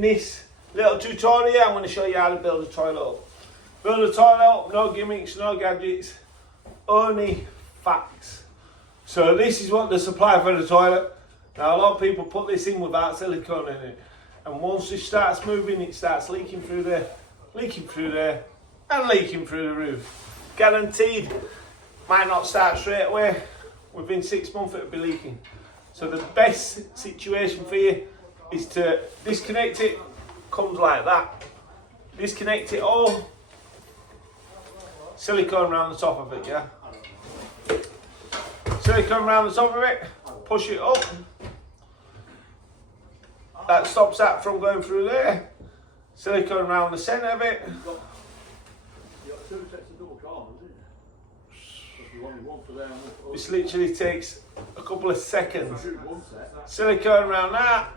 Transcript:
In this little tutorial, I'm going to show you how to build a toilet up. Build a toilet up, no gimmicks, no gadgets, only facts. So this is what the supply for the toilet. Now a lot of people put this in without silicone in it, and once it starts moving, it starts leaking through there, and leaking through the roof. Guaranteed, might not start straight away. Within 6 months it'll be leaking. So the best situation for you is to disconnect it. Comes like that. Disconnect it all. Silicone around the top of it, yeah. Silicone around the top of it. Push it up. That stops that from going through there. Silicone around the centre of it. You've got 2 sets of double corners, isn't it? You want one for there and one for This literally takes a couple of seconds. one set. Silicone around that.